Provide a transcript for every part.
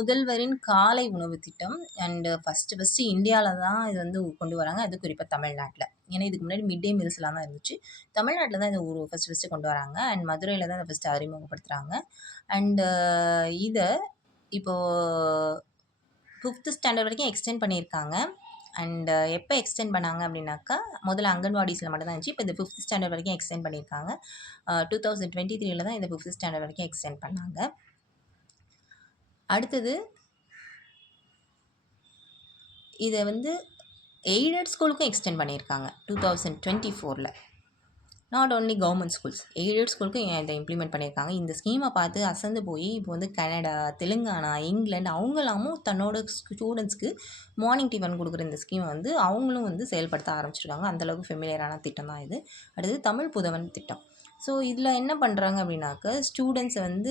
முதல்வரின் காலை உணவு திட்டம் அண்டு ஃபஸ்ட்டு இந்தியாவில தான் இது வந்து கொண்டு வராங்க. அதுவும் குறிப்பா தமிழ்நாட்ல. ஏன்னா இதுக்கு முன்னாடி மிட் டே மீல்ஸ்லாம் தான் இருந்துச்சு. தமிழ்நாட்ல தான் இத ஃபஸ்ட்டு கொண்டு வராங்க. அண்ட் மதுரையில தான் இத ஃபஸ்ட்டு அறிமுகப்படுத்துறாங்க. அண்டு இத இப்போ 5த் ஸ்டாண்டர்ட் வரைக்கும் எக்ஸ்டெண்ட் பண்ணியிருக்காங்க. அண்ட் எப்போ எக்ஸ்டெண்ட் பண்ணாங்க அப்படின்னாக்கா, முதல்ல அங்கன்வாடிஸ்ல மட்டும் தான் இருந்துச்சு. இப்போ இந்த 5த் ஸ்டாண்டர்ட் வரைக்கும் எக்ஸ்டெண்ட் பண்ணியிருக்காங்க. 2023ல தான் இந்த 5த் ஸ்டாண்டர்ட் வரைக்கும் எக்ஸ்டெண்ட் பண்ணாங்க. அடுத்தது இத வந்து எய்டட் ஸ்கூலுக்கும் எக்ஸ்டெண்ட் பண்ணியிருக்காங்க 2024ல. Not only government schools, aided ஸ்கூலுக்கும் இதை இம்ப்ளிமெண்ட் பண்ணியிருக்காங்க. இந்த ஸ்கீமை பார்த்து அசந்து போய் இப்போ வந்து கனடா, தெலுங்கானா, இங்கிலாந்து அவங்களாமும் தன்னோட ஸ்டூடெண்ட்ஸ்க்கு மார்னிங் டிஃபன் கொடுக்குற இந்த ஸ்கீமை வந்து அவங்களும் வந்து செயல்படுத்த ஆரம்பிச்சிருக்காங்க. அந்தளவுக்கு ஃபெமிலியரான திட்டம் தான் இது. அடுத்தது தமிழ் புதவன் திட்டம். ஸோ இதில் என்ன பண்ணுறாங்க அப்படின்னாக்க, ஸ்டூடெண்ட்ஸை வந்து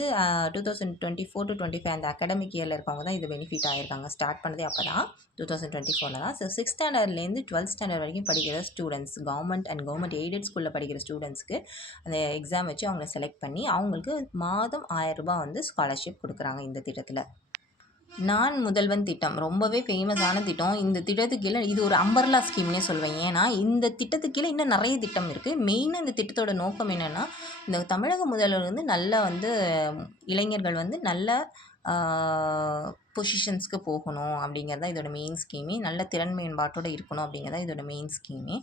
2024-25 அந்த அகாடமிக் இயரில் இருக்கவங்க தான் இது பெனிஃபிட் ஆகியிருக்காங்க. ஸ்டார்ட் பண்ணதே அப்போ தான் 2024ல் தான். ஸோ 6th ஸ்டாண்டர்ட்லேருந்து 12th ஸ்டாண்டர்ட் வரைக்கும் படிக்கிற ஸ்டூடெண்ட்ஸ், கவர்மெண்ட் எய்டட் ஸ்கூலில் படிக்கிற ஸ்டூடெண்ட்ஸ்க்கு அந்த எக்ஸாம் வச்சு அவங்கள செலக்ட் பண்ணி அவங்களுக்கு மாதம் ரூ. 1000 வந்து ஸ்காலர்ஷிப் கொடுக்குறாங்க இந்த திட்டத்தில். நான் முதல்வன் திட்டம் ரொம்பவே ஃபேமஸான திட்டம். இந்த திட்டத்துக்கு கீழே இது ஒரு அம்பர்லா ஸ்கீம்னே சொல்வேன். ஏன்னா இந்த திட்டத்துக்கு கீழே இன்னும் நிறைய திட்டம் இருக்குது. மெயினாக இந்த திட்டத்தோட நோக்கம் என்னென்னா, இந்த தமிழக முதல்வர் வந்து நல்லா வந்து இளைஞர்கள் வந்து நல்ல பொசிஷன்ஸ்க்கு போகணும் அப்படிங்கிறது தான் இதோட மெயின் ஸ்கீமே. நல்ல திறன் மேம்பாட்டோடு இருக்கணும் அப்படிங்கிறது தான் இதோட மெயின் ஸ்கீமே.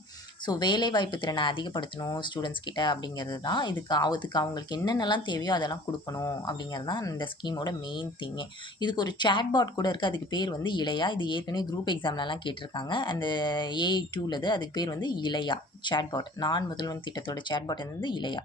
ஸோ வேலைவாய்ப்பு திறனை அதிகப்படுத்தணும் ஸ்டூடெண்ட்ஸ் கிட்ட அப்படிங்கிறது தான் அதுக்கு அவங்களுக்கு என்னென்னலாம் தேவையோ அதெல்லாம் கொடுக்கணும் அப்படிங்கிறது தான் இந்த ஸ்கீமோட மெயின் திங்கே. இதுக்கு ஒரு சேட்பாட் கூட இருக்குது. அதுக்கு பேர் வந்து இளையா. இது ஏற்கனவே குரூப் எக்ஸாம்லலாம் கேட்டிருக்காங்க. அந்த AI 2லது அதுக்கு பேர் வந்து இளையா சேட்பாட். நான் முதல்வன் திட்டத்தோட சேட்பாட் வந்து இளையா.